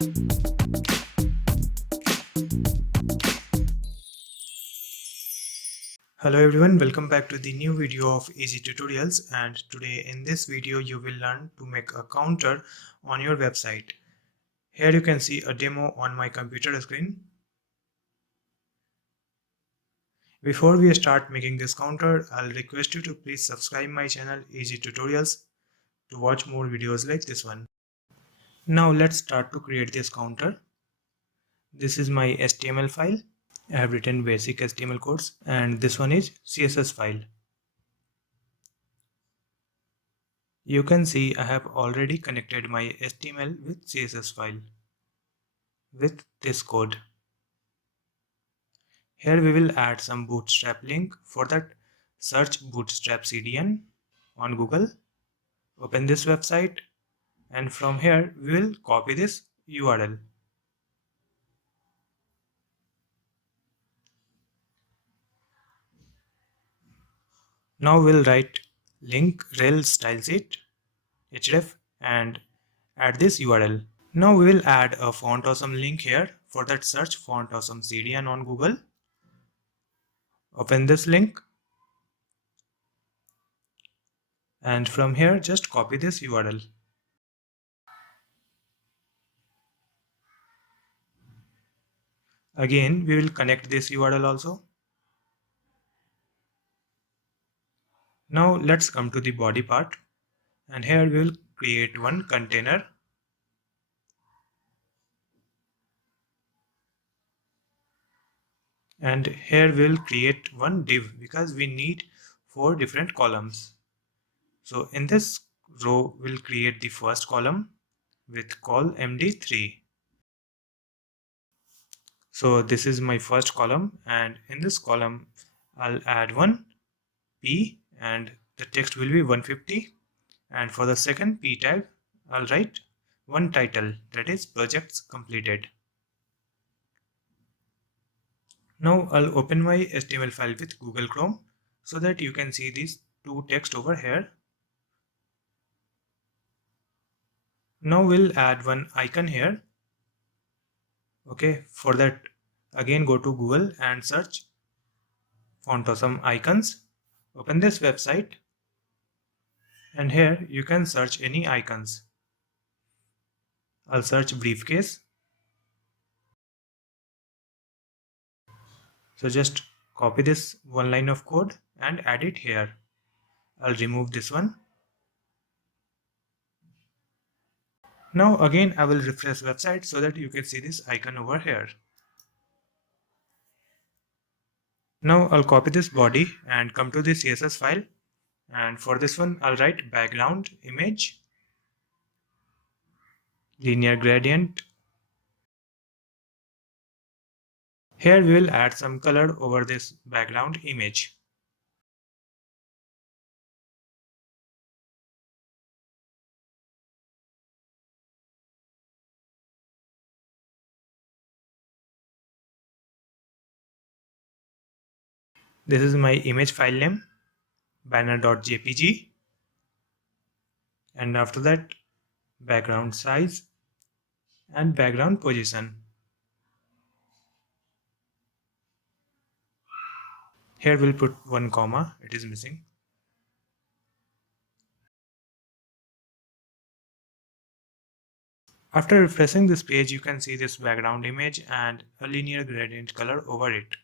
Hello everyone, welcome back to the new video of Easy Tutorials, and today in this video you will learn to make a counter on your website. Here you can see a demo on my computer screen. Before we start making this counter, I'll request you to please subscribe my channel Easy Tutorials to watch more videos like this one. Now let's start to create this counter. This is my HTML file. I have written basic HTML codes, and this one is CSS file. You can see I have already connected my HTML with CSS file with this code. Here we will add some Bootstrap link. For that, search Bootstrap CDN on Google. Open this website, and from here we will copy this URL. Now we'll write link rel style sheet href and add this URL. Now we will add a font awesome link here. For that, search font awesome CDN on Google. Open this link, and from here just copy this URL. Again we will connect this URL also. Now let's come to the body part, and here we will create one container. And here we'll create one div because we need 4 different columns. So in this row we'll create the first column with col md3. So this is my first column, and in this column I'll add one p and the text will be 150, and for the second p tag I'll write one title, that is projects completed. Now I'll open my HTML file with Google Chrome so that you can see these 2 text over here. Now we'll add one icon here. Okay, for that again go to Google and search font awesome icons. Open this website, and here you can search any icons. I'll search briefcase. So just copy this one line of code and add it here. I'll remove this one. Now again I will refresh website so that you can see this icon over here. Now I'll copy this body and come to the CSS file, and for this one I'll write background image linear gradient. Here we will add some color over this background image. This is my image file name, banner.jpg, and after that background size and background position. Here we'll put one comma, it is missing. After refreshing this page, you can see this background image and a linear gradient color over it.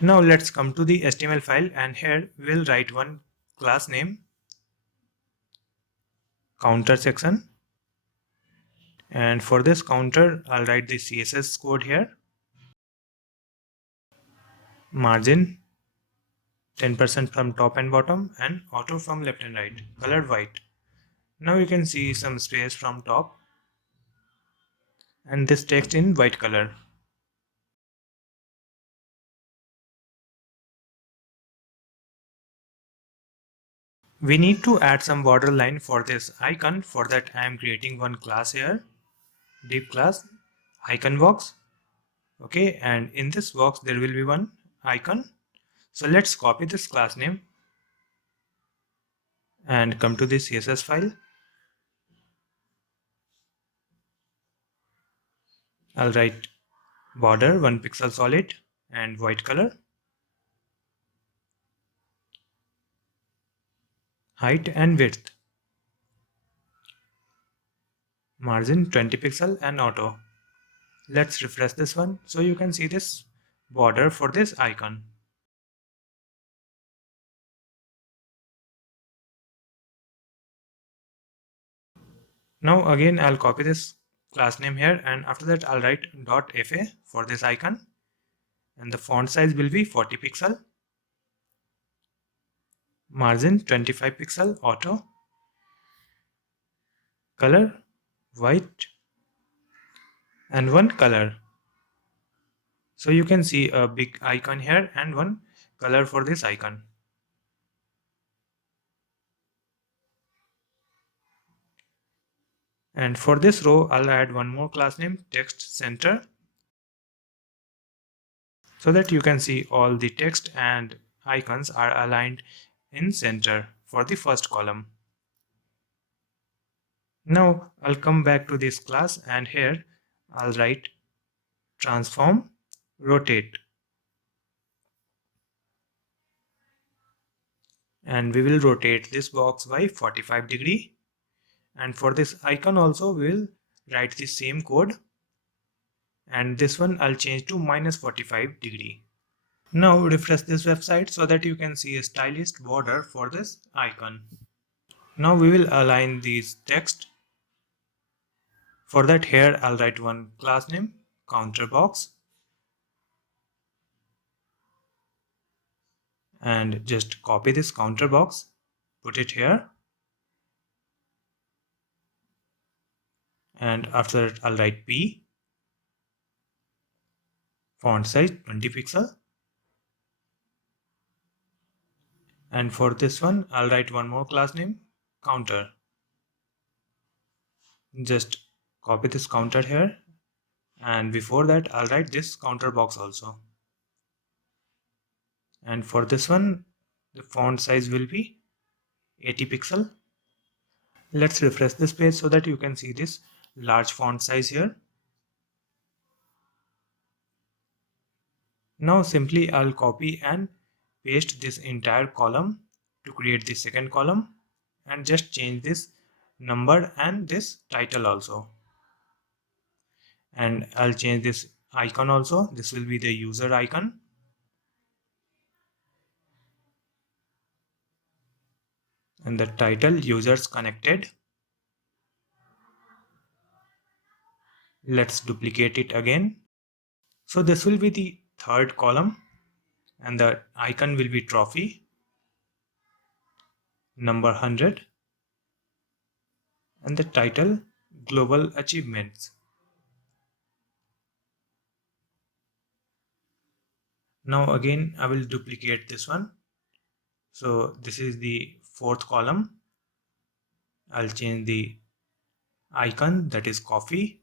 Now let's come to the HTML file, and here we'll write one class name, counter section, and for this counter I'll write the CSS code here. Margin 10% from top and bottom, and auto from left and right, colored white. Now you can see some space from top and this text in white color. We need to add some border line for this icon. For that I am creating one class here, div class icon box. Okay, and in this box there will be one icon. So let's copy this class name and come to this CSS file. I'll write border 1 pixel solid and white color, height and width, margin 20 pixel and auto. Let's refresh this one so you can see this border for this icon. Now again I'll copy this class name here, and after that I'll write .fa for this icon, and the font size will be 40 pixel, margin 25 pixel auto, color white, and one color. So you can see a big icon here and one color for this icon. And for this row I'll add one more class name, text center, so that you can see all the text and icons are aligned in center for the first column. Now I'll come back to this class, and here I'll write transform rotate, and we will rotate this box by 45 degree, and for this icon also we'll write the same code, and this one I'll change to -45 degree. Now refresh this website so that you can see a stylish border for this icon. Now we will align these text. For that, here I'll write one class name, counter box, and just copy this counter box, put it here, and after that I'll write P, font size 20 pixel, and for this one I'll write one more class name, counter. Just copy this counter here, and before that I'll write this counter box also, and for this one the font size will be 80 pixel. Let's refresh this page so that you can see this large font size here. Now simply I'll copy and paste this entire column to create the second column, and just change this number and this title also, and I'll change this icon also. This will be the user icon, and the title users connected. Let's duplicate it again. So this will be the third column, and the icon will be trophy, number 100, and the title global achievements. Now again I will duplicate this one. So this is the fourth column. I'll change the icon, that is coffee,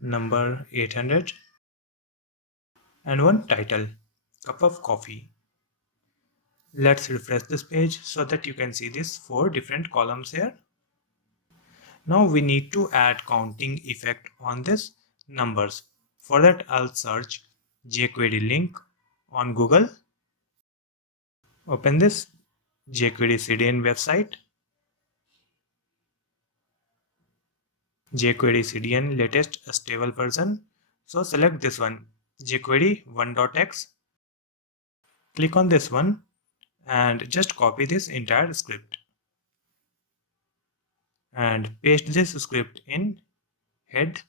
number 800, and one title, cup of coffee. Let's refresh this page so that you can see these 4 different columns here. Now we need to add counting effect on this numbers. For that I'll search jQuery link on Google. Open this jQuery CDN website. jQuery CDN latest stable version. So select this one, jQuery 1.x. Click on this one and just copy this entire script and paste this script in head.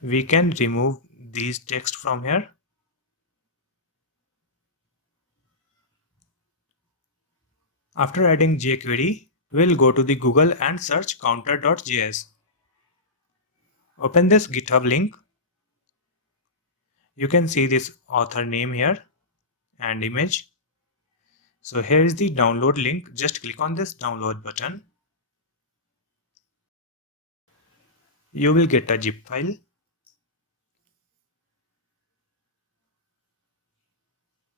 We can remove these text from here. After adding jQuery, we'll go to the Google and search counter.js. Open this GitHub link. You can see this author name here and image. So here is the download link. Just click on this download button. You will get a zip file.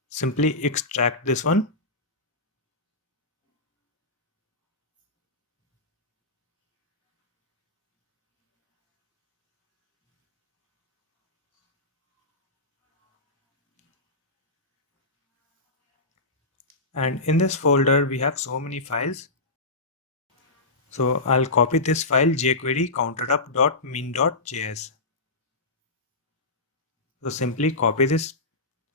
Simply extract this one. And in this folder we have so many files. So I'll copy this file jQuery counterup.min.js. So simply copy this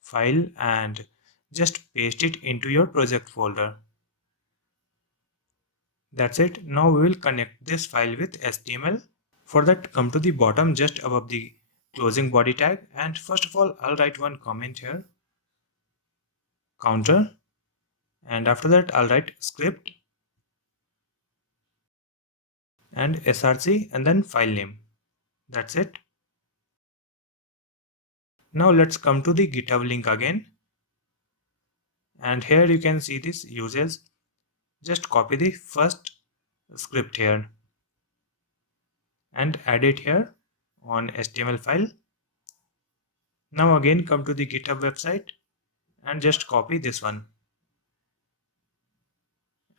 file and just paste it into your project folder. That's it. Now we will connect this file with HTML. For that, come to the bottom just above the closing body tag, and first of all I'll write one comment here, counter, and after that I'll write script and src and then file name. That's it. Now let's come to the GitHub link again, and here you can see this uses. Just copy the first script here and add it here on HTML file. Now again come to the GitHub website and just copy this one,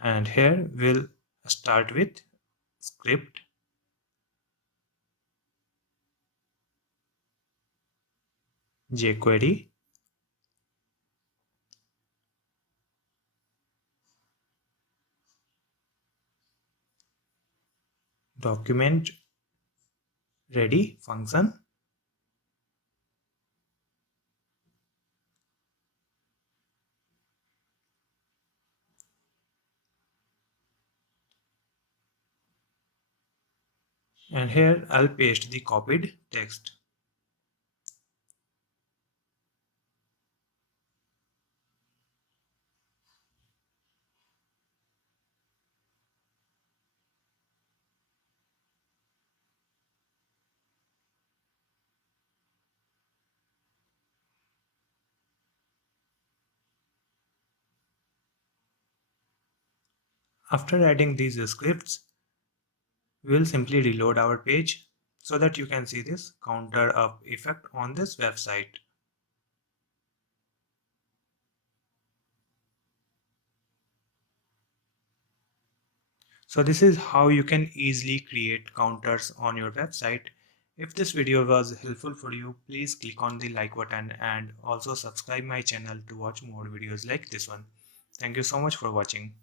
and here we'll start with script jQuery document ready function, and here I'll paste the copied text. After adding these scripts, we will simply reload our page so that you can see this counter up effect on this website. So this is how you can easily create counters on your website. If this video was helpful for you, please click on the like button and also subscribe my channel to watch more videos like this one. Thank you so much for watching.